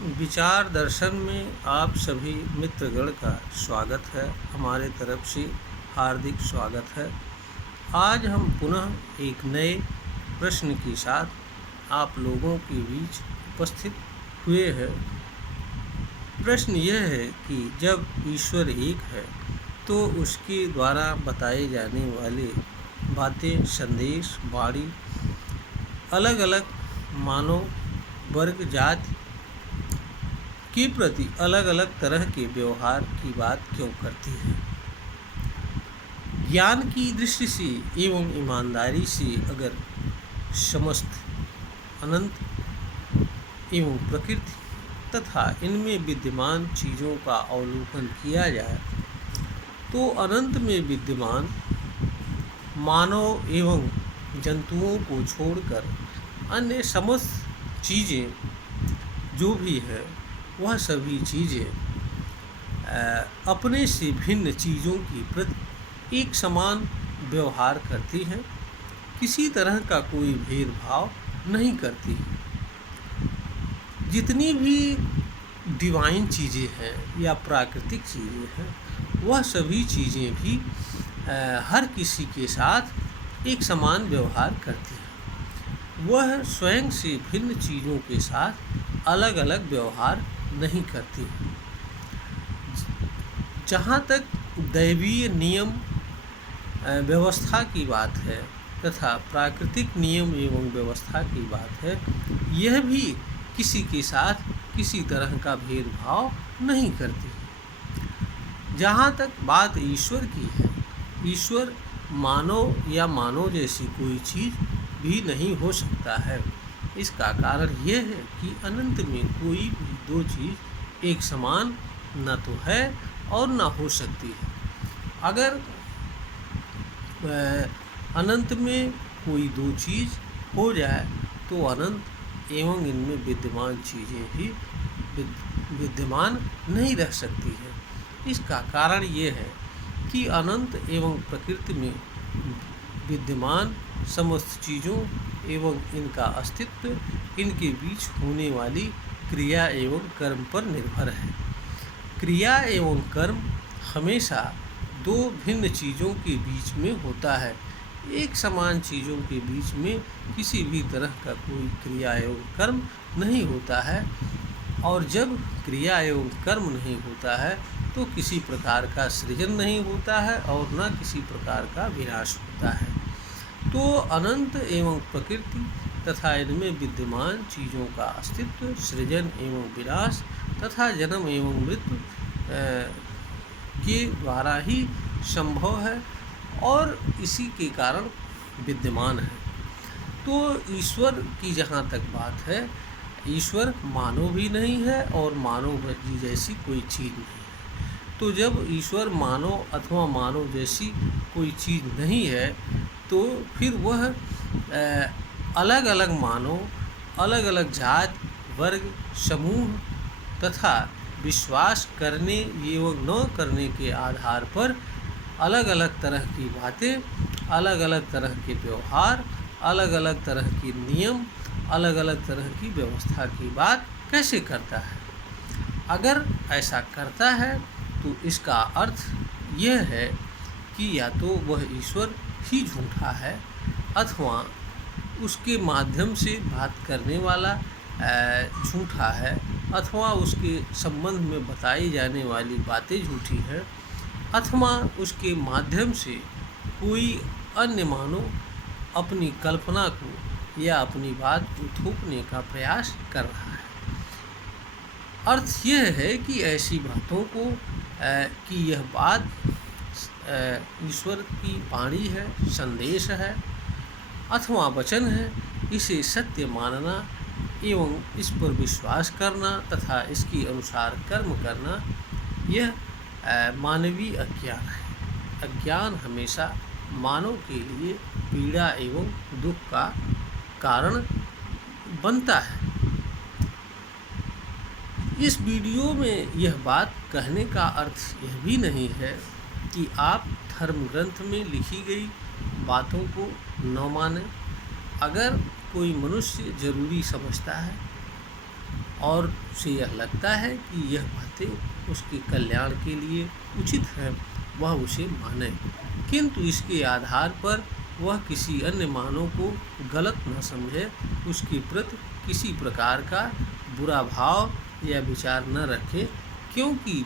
विचार दर्शन में आप सभी मित्रगण का स्वागत है। हमारे तरफ से हार्दिक स्वागत है। आज हम पुनः एक नए प्रश्न के साथ आप लोगों के बीच उपस्थित हुए हैं। प्रश्न यह है कि जब ईश्वर एक है तो उसके द्वारा बताए जाने वाले बातें, संदेश, वाणी अलग अलग मानव वर्ग, जाति के प्रति अलग अलग तरह के व्यवहार की बात क्यों करती है। ज्ञान की दृष्टि से एवं ईमानदारी से अगर समस्त अनंत एवं प्रकृति तथा इनमें विद्यमान चीज़ों का अवलोकन किया जाए तो अनंत में विद्यमान मानव एवं जंतुओं को छोड़कर अन्य समस्त चीज़ें जो भी है वह सभी चीज़ें अपने से भिन्न चीज़ों की प्रति एक समान व्यवहार करती हैं, किसी तरह का कोई भेदभाव नहीं करती। जितनी भी डिवाइन चीज़ें हैं या प्राकृतिक चीज़ें हैं वह सभी चीज़ें भी हर किसी के साथ एक समान व्यवहार करती हैं। वह स्वयं से भिन्न चीज़ों के साथ अलग अलग व्यवहार नहीं करती। जहाँ तक दैवीय नियम व्यवस्था की बात है तथा प्राकृतिक नियम एवं व्यवस्था की बात है, यह भी किसी के साथ किसी तरह का भेदभाव नहीं करती। जहाँ तक बात ईश्वर की है, ईश्वर मानव या मानव जैसी कोई चीज़ भी नहीं हो सकता है। इसका कारण यह है कि अनंत में कोई भी दो चीज़ एक समान न तो है और न हो सकती है। अगर अनंत में कोई दो चीज़ हो जाए तो अनंत एवं इनमें विद्यमान चीज़ें भी विद्यमान नहीं रह सकती है। इसका कारण ये है कि अनंत एवं प्रकृति में विद्यमान समस्त चीज़ों एवं इनका अस्तित्व इनके बीच होने वाली क्रिया एवं कर्म पर निर्भर है। क्रिया एवं कर्म हमेशा दो भिन्न चीज़ों के बीच में होता है। एक समान चीज़ों के बीच में किसी भी तरह का कोई क्रिया एवं कर्म नहीं होता है, और जब क्रिया एवं कर्म नहीं होता है तो किसी प्रकार का सृजन नहीं होता है और न किसी प्रकार का विनाश होता है। तो अनंत एवं प्रकृति तथा इनमें विद्यमान चीज़ों का अस्तित्व सृजन एवं विनाश तथा जन्म एवं मृत्यु के द्वारा ही संभव है और इसी के कारण विद्यमान है। तो ईश्वर की जहाँ तक बात है, ईश्वर मानव भी नहीं है और मानव जैसी कोई चीज़ नहीं है। तो जब ईश्वर मानव अथवा मानव जैसी कोई चीज़ नहीं है तो फिर वह अलग अलग मानव, अलग अलग जाति, वर्ग, समूह तथा विश्वास करने एवं न करने के आधार पर अलग अलग तरह की बातें, अलग अलग तरह के व्यवहार, अलग अलग तरह के नियम, अलग अलग तरह की व्यवस्था की बात कैसे करता है। अगर ऐसा करता है तो इसका अर्थ यह है कि या तो वह ईश्वर ही झूठा है अथवा उसके माध्यम से बात करने वाला झूठा है, अथवा उसके संबंध में बताई जाने वाली बातें झूठी हैं, अथवा उसके माध्यम से कोई अन्य मानव अपनी कल्पना को या अपनी बात को थोपने का प्रयास कर रहा है। अर्थ यह है कि ऐसी बातों को कि यह बात ईश्वर की वाणी है, संदेश है अथवा वचन है, इसे सत्य मानना एवं इस पर विश्वास करना तथा इसके अनुसार कर्म करना, यह मानवीय अज्ञान है। अज्ञान हमेशा मानव के लिए पीड़ा एवं दुख का कारण बनता है। इस वीडियो में यह बात कहने का अर्थ यह भी नहीं है कि आप धर्म ग्रंथ में लिखी गई बातों को न मानें। अगर कोई मनुष्य जरूरी समझता है और उसे यह लगता है कि यह बातें उसके कल्याण के लिए उचित हैं, वह उसे माने, किंतु इसके आधार पर वह किसी अन्य मानव को गलत न समझे, उसके प्रति किसी प्रकार का बुरा भाव या विचार न रखे, क्योंकि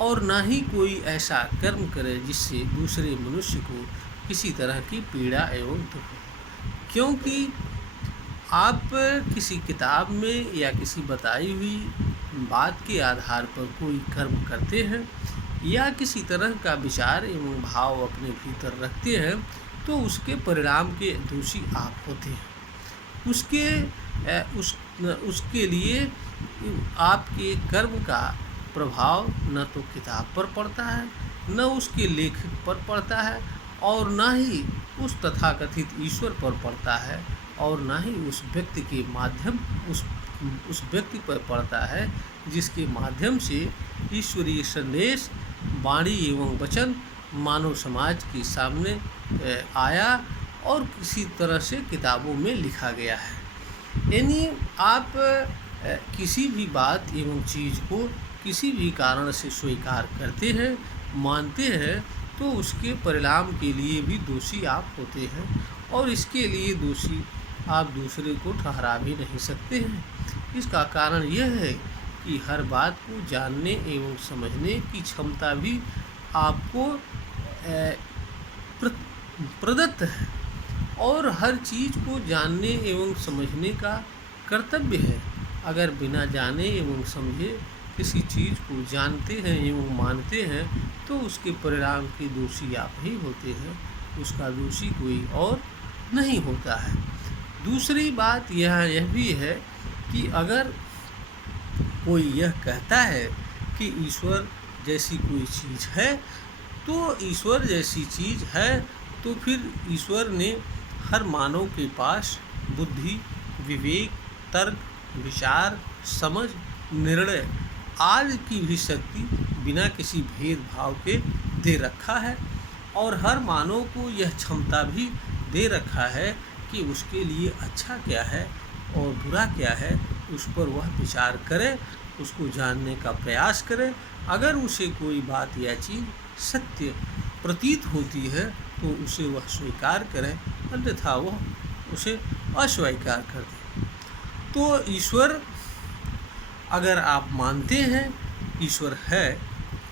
और ना ही कोई ऐसा कर्म करे जिससे दूसरे मनुष्य को किसी तरह की पीड़ा एवं दुख हो। क्योंकि आप किसी किताब में या किसी बताई हुई बात के आधार पर कोई कर्म करते हैं या किसी तरह का विचार एवं भाव अपने भीतर रखते हैं, तो उसके परिणाम के दोषी आप होते हैं। उसके लिए आपके कर्म का प्रभाव न तो किताब पर पड़ता है, न उसके लेखक पर पड़ता है, और न ही उस तथाकथित ईश्वर पर पड़ता है, और न ही उस व्यक्ति के माध्यम उस व्यक्ति पर पड़ता है जिसके माध्यम से ईश्वरीय संदेश, वाणी एवं वचन मानव समाज के सामने आया और किसी तरह से किताबों में लिखा गया है। यानी आप किसी भी बात एवं चीज़ को किसी भी कारण से स्वीकार करते हैं, मानते हैं, तो उसके परिणाम के लिए भी दोषी आप होते हैं, और इसके लिए दोषी आप दूसरे को ठहरा भी नहीं सकते हैं। इसका कारण यह है कि हर बात को जानने एवं समझने की क्षमता भी आपको प्रदत्त है, और हर चीज़ को जानने एवं समझने का कर्तव्य है। अगर बिना जाने एवं समझे किसी चीज़ को जानते हैं एवं मानते हैं, तो उसके परिणाम के दोषी आप ही होते हैं, उसका दोषी कोई और नहीं होता है। दूसरी बात यह भी है कि अगर कोई यह कहता है कि ईश्वर जैसी कोई चीज़ है, तो ईश्वर जैसी चीज़ है, तो फिर ईश्वर ने हर मानव के पास बुद्धि, विवेक, तर्क, विचार, समझ, निर्णय आदि की भी शक्ति बिना किसी भेदभाव के दे रखा है, और हर मानव को यह क्षमता भी दे रखा है कि उसके लिए अच्छा क्या है और बुरा क्या है, उस पर वह विचार करे, उसको जानने का प्रयास करे। अगर उसे कोई बात या चीज़ सत्य प्रतीत होती है तो उसे वह स्वीकार करे, अन्यथा वह उसे अस्वीकार कर दे। तो ईश्वर, अगर आप मानते हैं ईश्वर है,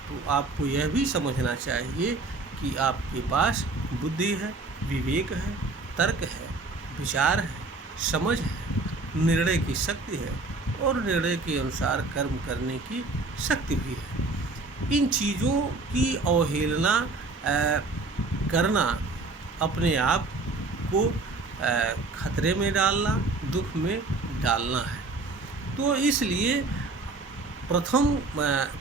तो आपको यह भी समझना चाहिए कि आपके पास बुद्धि है, विवेक है, तर्क है, विचार है, समझ है, निर्णय की शक्ति है, और निर्णय के अनुसार कर्म करने की शक्ति भी है। इन चीज़ों की अवहेलना करना अपने आप को खतरे में डालना, दुख में डालना है। तो इसलिए प्रथम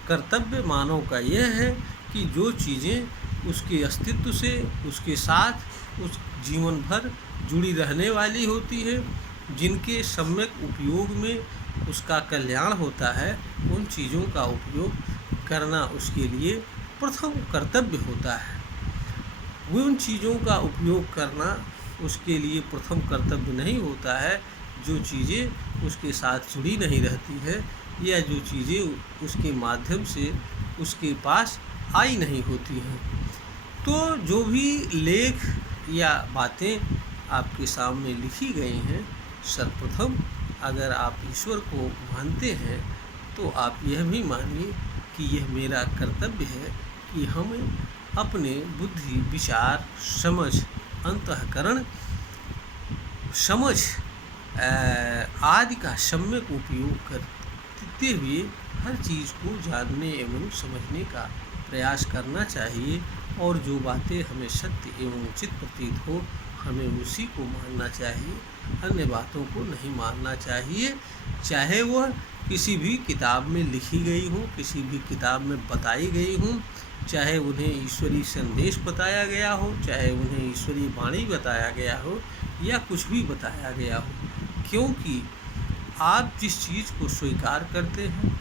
कर्तव्य मानव का यह है कि जो चीज़ें उसके अस्तित्व से, उसके साथ उस जीवन भर जुड़ी रहने वाली होती है, जिनके सम्यक उपयोग में उसका कल्याण होता है, उन चीज़ों का उपयोग करना उसके लिए प्रथम कर्तव्य होता है। उन चीज़ों का उपयोग करना उसके लिए प्रथम कर्तव्य नहीं होता है जो चीज़ें उसके साथ जुड़ी नहीं रहती है, या जो चीज़ें उसके माध्यम से उसके पास आई नहीं होती हैं। तो जो भी लेख या बातें आपके सामने लिखी गई हैं, सर्वप्रथम अगर आप ईश्वर को मानते हैं, तो आप यह भी मानिए कि यह मेरा कर्तव्य है कि हमें अपने बुद्धि, विचार, समझ, अंतःकरण, समझ आदि का सम्यक उपयोग करते हुए हर चीज़ को जानने एवं समझने का प्रयास करना चाहिए, और जो बातें हमें सत्य एवं उचित प्रतीत हो, हमें उसी को मानना चाहिए, अन्य बातों को नहीं मानना चाहिए। चाहे वह किसी भी किताब में लिखी गई हो, किसी भी किताब में बताई गई हो, चाहे उन्हें ईश्वरीय संदेश बताया गया हो, चाहे उन्हें ईश्वरीय वाणी बताया गया हो, या कुछ भी बताया गया हो, क्योंकि आप जिस चीज़ को स्वीकार करते हैं,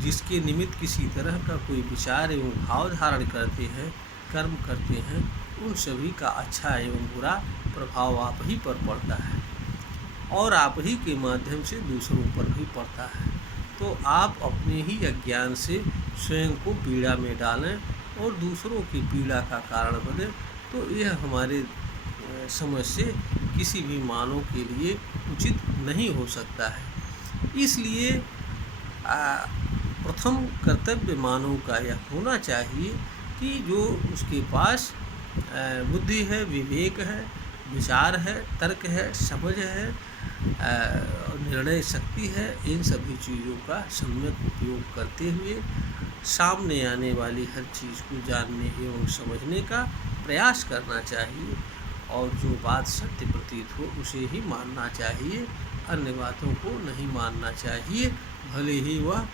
जिसके निमित्त किसी तरह का कोई विचार एवं भाव धारण करते हैं, कर्म करते हैं, उन सभी का अच्छा एवं बुरा प्रभाव आप ही पर पड़ता है। और आप ही के माध्यम से दूसरों पर भी पड़ता है। तो आप अपने ही अज्ञान से स्वयं को पीड़ा में डालें और दूसरों की पीड़ा का कारण बने, तो यह हमारे समझ से किसी भी मानव के लिए उचित नहीं हो सकता है। इसलिए प्रथम कर्तव्य मानव का यह होना चाहिए कि जो उसके पास बुद्धि है, विवेक है, विचार है, तर्क है, समझ है, निर्णय शक्ति है, इन सभी चीज़ों का सम्यक उपयोग करते हुए सामने आने वाली हर चीज़ को जानने एवं समझने का प्रयास करना चाहिए और जो बात सत्य प्रतीत हो उसे ही मानना चाहिए, अन्य बातों को नहीं मानना चाहिए, भले ही वह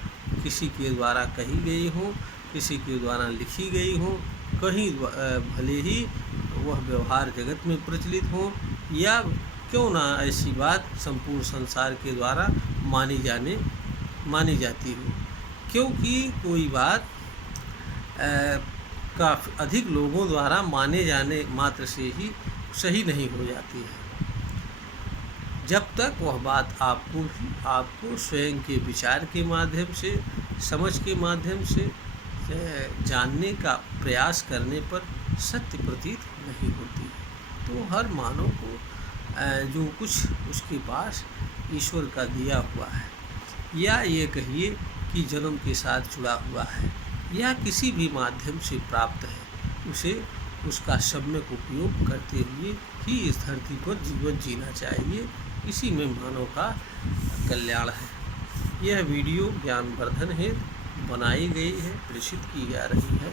किसी के द्वारा कही गई हो, किसी के द्वारा लिखी गई हो, कहीं भले ही वह व्यवहार जगत में प्रचलित हो, या क्यों ना ऐसी बात संपूर्ण संसार के द्वारा मानी जाती हो, क्योंकि कोई बात काफ़ी अधिक लोगों द्वारा माने जाने मात्र से ही सही नहीं हो जाती है। जब तक वह बात आपको स्वयं के विचार के माध्यम से, समझ के माध्यम से जानने का प्रयास करने पर सत्य प्रतीत नहीं होती है। तो हर मानव को जो कुछ उसके पास ईश्वर का दिया हुआ है, या ये कहिए कि जन्म के साथ जुड़ा हुआ है, या किसी भी माध्यम से प्राप्त है, उसे उसका सम्यक उपयोग करते हुए ही इस धरती पर जीवन जीना चाहिए। इसी में मानव का कल्याण है। यह वीडियो ज्ञानवर्धन हेतु बनाई गई है, प्रेषित की जा रही है।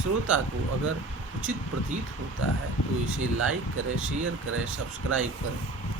श्रोता को अगर उचित प्रतीत होता है तो इसे लाइक करें, शेयर करें, सब्सक्राइब करें।